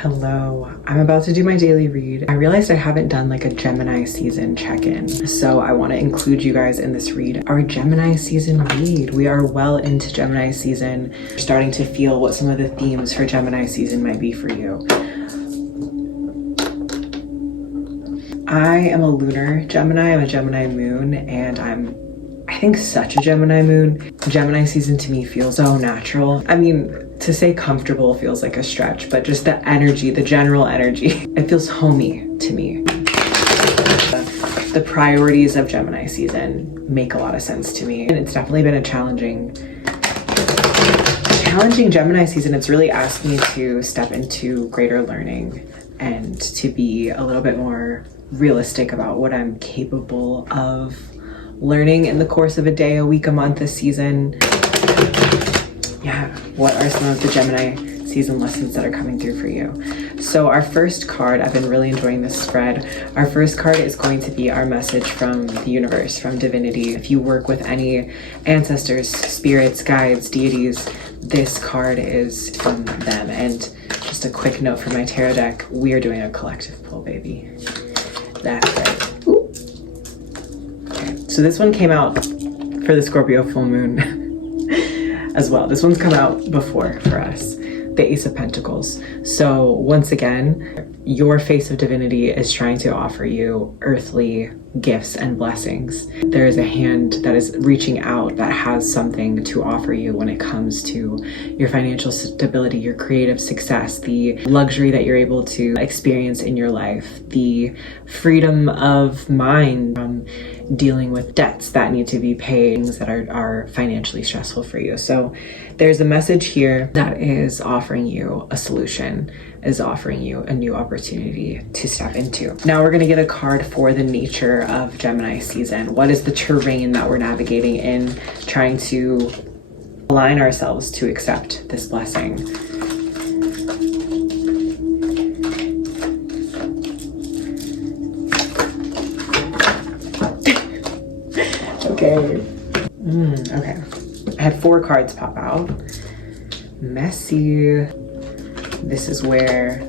Hello, I'm about to do my daily read. I realized I haven't done like a Gemini season check-in, so I want to include you guys in this read. Our Gemini season read. We are well into Gemini season, starting to feel what some of the themes for Gemini season might be for you. I am a lunar Gemini, I'm a Gemini moon, and I think such a Gemini moon. Gemini season to me feels so natural. I mean, to say comfortable feels like a stretch, but just the energy, the general energy, it feels homey to me. The priorities of Gemini season make a lot of sense to me. And it's definitely been a challenging Gemini season. It's really asked me to step into greater learning and to be a little bit more realistic about what I'm capable of learning in the course of a day, a week, a month, a season. Yeah, what are some of the Gemini season lessons that are coming through for you? So our first card, I've been really enjoying this spread. Our first card is going to be our message from the universe, from divinity. If you work with any ancestors, spirits, guides, deities, this card is from them. And just a quick note for my tarot deck, we are doing a collective pull, baby. That's right. Ooh. Okay, so this one came out for the Scorpio full moon as well. This one's come out before for us, the Ace of Pentacles. So once again, your face of divinity is trying to offer you earthly gifts and blessings. There is a hand that is reaching out that has something to offer you when it comes to your financial stability, your creative success, the luxury that you're able to experience in your life, the freedom of mind from dealing with debts that need to be paid, things that are financially stressful for you. So there's a message here that is offering you a solution, is offering you a new opportunity to step into. Now we're gonna get a card for the nature of Gemini season. What is the terrain that we're navigating in, trying to align ourselves to accept this blessing? Okay. Okay. I had 4 cards pop out. Messy. This is where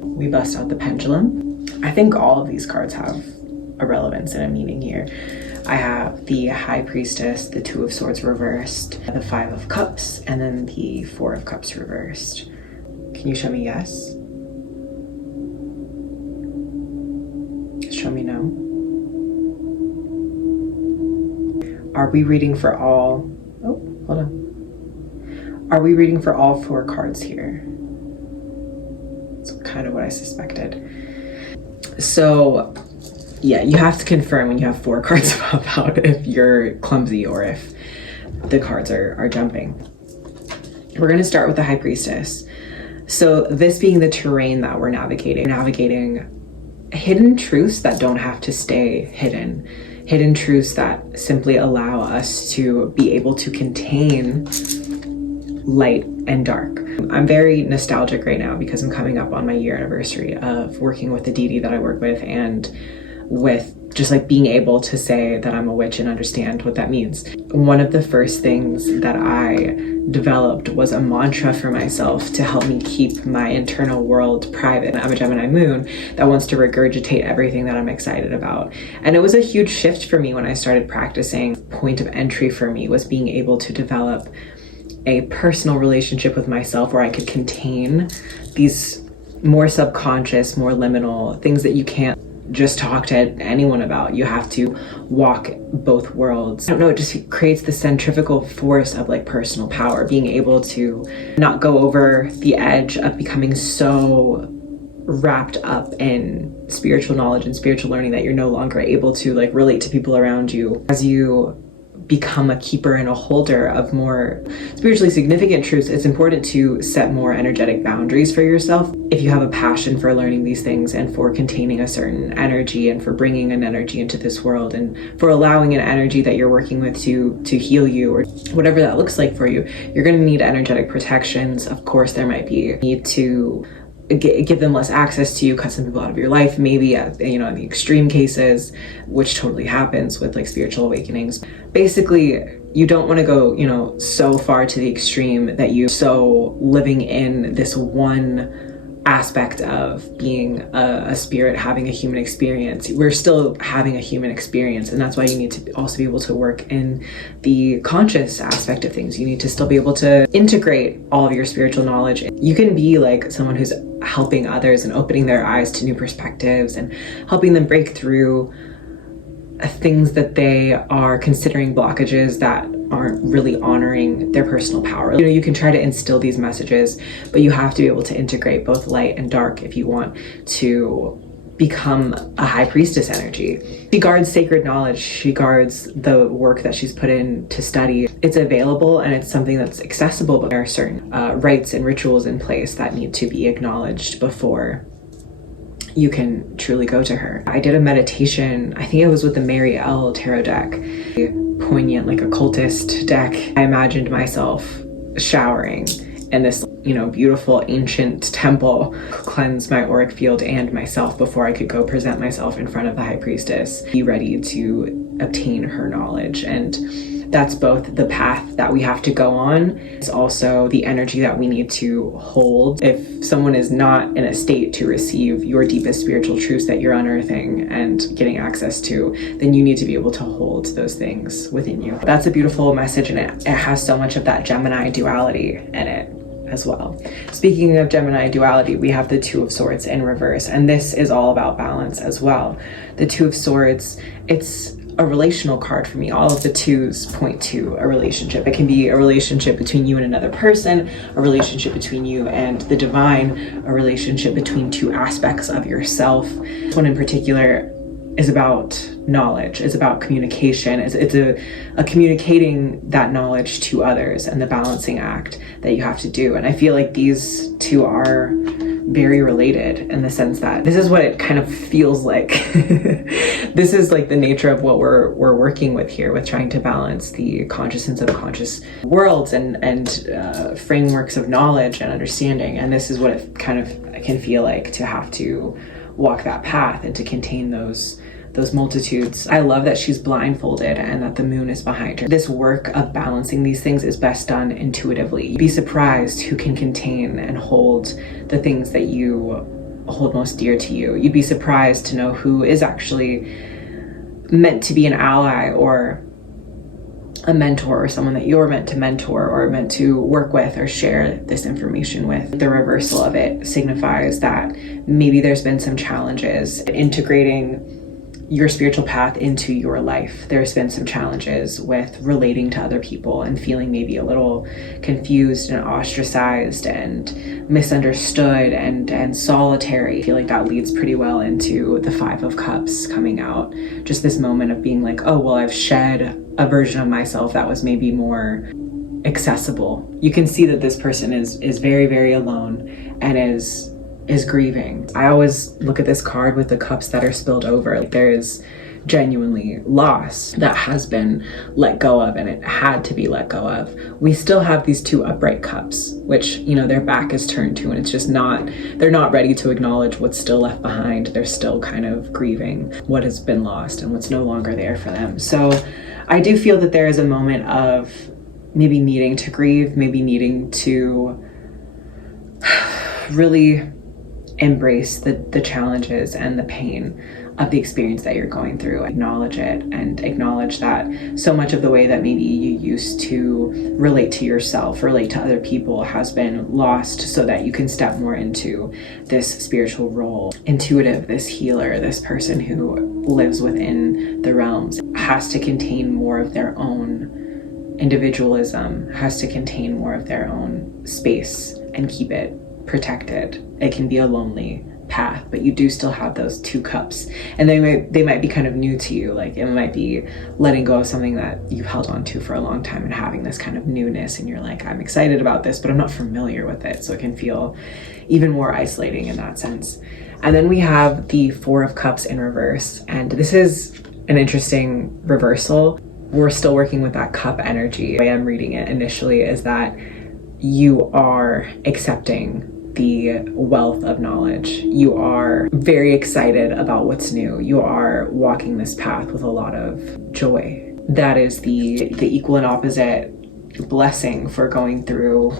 we bust out the pendulum. I think all of these cards have a relevance and a meaning here. I have the High Priestess, the 2 of Swords reversed, the 5 of Cups, and then the 4 of Cups reversed. Can you show me yes? Show me no. Are we reading for all? Oh, hold on. Are we reading for all 4 cards here? That's kind of what I suspected. So, yeah, you have to confirm when you have 4 cards pop out if you're clumsy or if the cards are jumping. We're going to start with the High Priestess. So this being the terrain that we're navigating hidden truths that don't have to stay hidden. Hidden truths that simply allow us to be able to contain light and dark. I'm very nostalgic right now because I'm coming up on my year anniversary of working with the deity that I work with, and with just like being able to say that I'm a witch and understand what that means. One of the first things that I developed was a mantra for myself to help me keep my internal world private. I'm a Gemini moon that wants to regurgitate everything that I'm excited about. And it was a huge shift for me when I started practicing. Point of entry for me was being able to develop a personal relationship with myself where I could contain these more subconscious, more liminal things that you can't just talk to anyone about. You have to walk both worlds. I don't know, it just creates the centrifugal force of like personal power, being able to not go over the edge of becoming so wrapped up in spiritual knowledge and spiritual learning that you're no longer able to like relate to people around you. As you become a keeper and a holder of more spiritually significant truths, it's important to set more energetic boundaries for yourself. If you have a passion for learning these things and for containing a certain energy and for bringing an energy into this world and for allowing an energy that you're working with to heal you or whatever that looks like for you, you're going to need energetic protections. Of course, there might be a need to give them less access to you, cut some people out of your life, maybe in the extreme cases, which totally happens with like spiritual awakenings. Basically, you don't want to go, so far to the extreme that you so living in this one aspect of being a spirit having a human experience. We're still having a human experience, and that's why you need to also be able to work in the conscious aspect of things. You need to still be able to integrate all of your spiritual knowledge. You can be like someone who's helping others and opening their eyes to new perspectives and helping them break through things that they are considering blockages that aren't really honoring their personal power. You know, you can try to instill these messages, but you have to be able to integrate both light and dark if you want to become a high priestess energy. She guards sacred knowledge. She guards the work that she's put in to study. It's available and it's something that's accessible, but there are certain rites and rituals in place that need to be acknowledged before you can truly go to her. I did a meditation, I think it was with the Mary L tarot deck, poignant, like occultist deck. I imagined myself showering in this, you know, beautiful ancient temple, cleanse my auric field and myself before I could go present myself in front of the high priestess, be ready to obtain her knowledge. And that's both the path that we have to go on. It's also the energy that we need to hold. If someone is not in a state to receive your deepest spiritual truths that you're unearthing and getting access to, then you need to be able to hold those things within you. That's a beautiful message, and it has so much of that Gemini duality in it as well. Speaking of Gemini duality, we have the Two of Swords in reverse, and this is all about balance as well. The Two of Swords, it's a relational card for me. All of the twos point to a relationship. It can be a relationship between you and another person, a relationship between you and the divine, a relationship between two aspects of yourself. This one in particular is about knowledge, it's about communication, it's a communicating that knowledge to others and the balancing act that you have to do. And I feel like these two are very related in the sense that this is what it kind of feels like. This is like the nature of what we're working with here, with trying to balance the conscious and subconscious worlds and frameworks of knowledge and understanding. And this is what it kind of can feel like to have to walk that path and to contain those multitudes. I love that she's blindfolded and that the moon is behind her. This work of balancing these things is best done intuitively. You'd be surprised who can contain and hold the things that you hold most dear to you. You'd be surprised to know who is actually meant to be an ally or a mentor, or someone that you're meant to mentor or meant to work with or share this information with. The reversal of it signifies that maybe there's been some challenges integrating your spiritual path into your life. There's been some challenges with relating to other people and feeling maybe a little confused and ostracized and misunderstood and solitary. I feel like that leads pretty well into the Five of Cups coming out. Just this moment of being like, oh, well, I've shed a version of myself that was maybe more accessible. You can see that this person is very, very alone and is grieving. I always look at this card with the cups that are spilled over. Like, there is genuinely loss that has been let go of, and it had to be let go of. We still have these two upright cups, which, you know, their back is turned to, and it's just they're not ready to acknowledge what's still left behind. They're still kind of grieving what has been lost and what's no longer there for them. So I do feel that there is a moment of maybe needing to grieve, maybe needing to really embrace the challenges and the pain of the experience that you're going through. Acknowledge it and acknowledge that so much of the way that maybe you used to relate to yourself, relate to other people, has been lost, so that you can step more into this spiritual role. Intuitive, this healer, this person who lives within the realms, has to contain more of their own individualism, has to contain more of their own space and keep it protected. It can be a lonely path, but you do still have those two cups, and they might be kind of new to you. Like, it might be letting go of something that you've held on to for a long time and having this kind of newness, and you're like, I'm excited about this, but I'm not familiar with it, so it can feel even more isolating in that sense. And then we have the Four of Cups in reverse, and this is an interesting reversal. We're still working with that cup energy. The way I'm reading it initially is that you are accepting the wealth of knowledge. You are very excited about what's new. You are walking this path with a lot of joy. That is the equal and opposite blessing for going through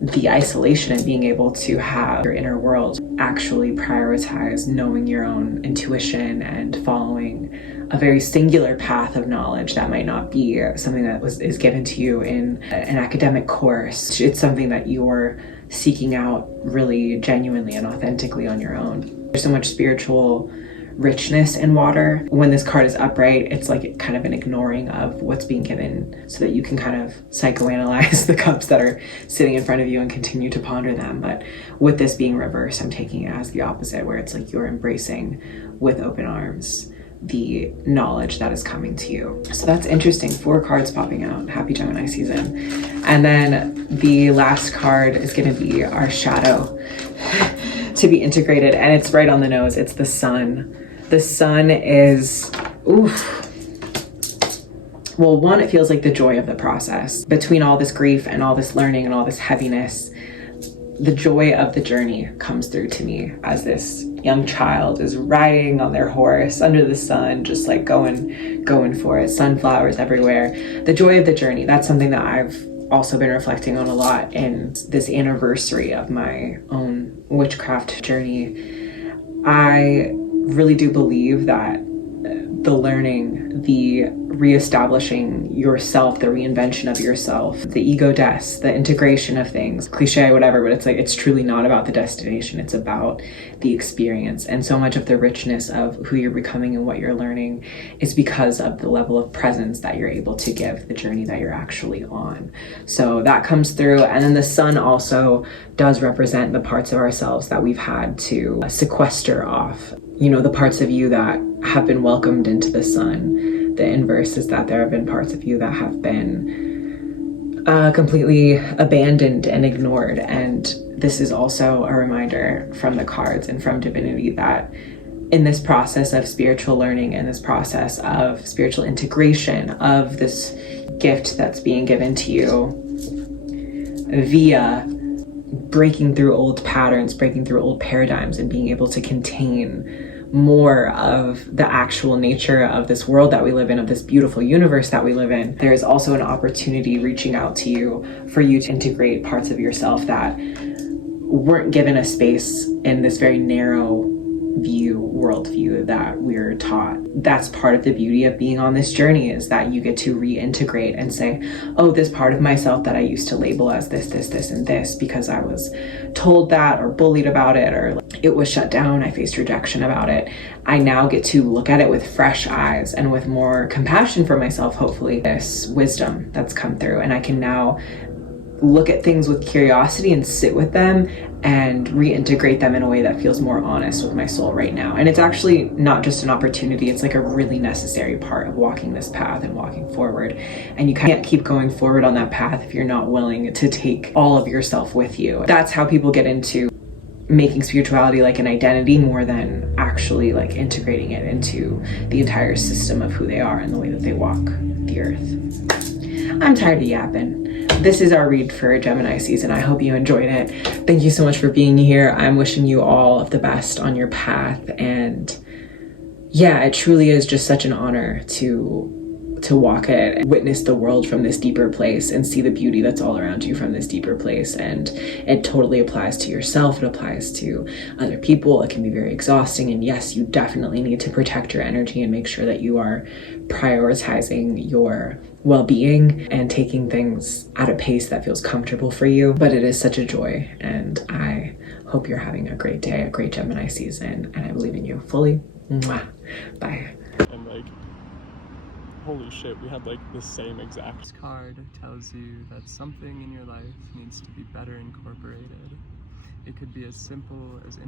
the isolation and being able to have your inner world actually prioritize knowing your own intuition and following a very singular path of knowledge that might not be something that is given to you in an academic course. It's something that you're seeking out really genuinely and authentically on your own. There's so much spiritual richness in water. When this card is upright, it's like kind of an ignoring of what's being given so that you can kind of psychoanalyze the cups that are sitting in front of you and continue to ponder them. But with this being reversed, I'm taking it as the opposite, where it's like you're embracing with open arms the knowledge that is coming to you. So that's interesting. 4 cards popping out. Happy Gemini season. And then the last card is going to be our shadow to be integrated, and it's right on the nose. It's the sun. The sun is, oof. Well, one, it feels like the joy of the process. Between all this grief and all this learning and all this heaviness, the joy of the journey comes through to me as this young child is riding on their horse under the sun, just like going for it. Sunflowers everywhere. The joy of the journey, that's something that I've also been reflecting on a lot in this anniversary of my own witchcraft journey. I really do believe that the learning, the reestablishing yourself, the reinvention of yourself, the ego deaths, the integration of things, cliche, whatever, but it's like, it's truly not about the destination. It's about the experience. And so much of the richness of who you're becoming and what you're learning is because of the level of presence that you're able to give the journey that you're actually on. So that comes through. And then the sun also does represent the parts of ourselves that we've had to sequester off. You know, the parts of you that have been welcomed into the sun. The inverse is that there have been parts of you that have been completely abandoned and ignored. And this is also a reminder from the cards and from divinity that in this process of spiritual learning, in this process of spiritual integration of this gift that's being given to you via breaking through old patterns, breaking through old paradigms, and being able to contain more of the actual nature of this world that we live in, of this beautiful universe that we live in, there is also an opportunity reaching out to you for you to integrate parts of yourself that weren't given a space in this very narrow worldview that we're taught. That's part of the beauty of being on this journey, is that you get to reintegrate and say, oh, this part of myself that I used to label as this, and this, because I was told that or bullied about it, or it was shut down, I faced rejection about it. I now get to look at it with fresh eyes and with more compassion for myself, hopefully. This wisdom that's come through, and I can now look at things with curiosity and sit with them and reintegrate them in a way that feels more honest with my soul right now. And it's actually not just an opportunity, it's like a really necessary part of walking this path and walking forward. And you can't keep going forward on that path if you're not willing to take all of yourself with you. That's how people get into making spirituality like an identity more than actually like integrating it into the entire system of who they are and the way that they walk the earth. I'm tired of yapping. This is our read for Gemini season. I hope you enjoyed it. Thank you so much for being here. I'm wishing you all of the best on your path. And yeah, it truly is just such an honor to walk it, witness the world from this deeper place and see the beauty that's all around you from this deeper place. And it totally applies to yourself. It applies to other people. It can be very exhausting. And yes, you definitely need to protect your energy and make sure that you are prioritizing your well-being and taking things at a pace that feels comfortable for you. But it is such a joy, and I hope you're having a great day, a great Gemini season, and I believe in you fully. Mwah. Bye. And like, holy shit, we had like the same exact. This card tells you that something in your life needs to be better incorporated. It could be as simple as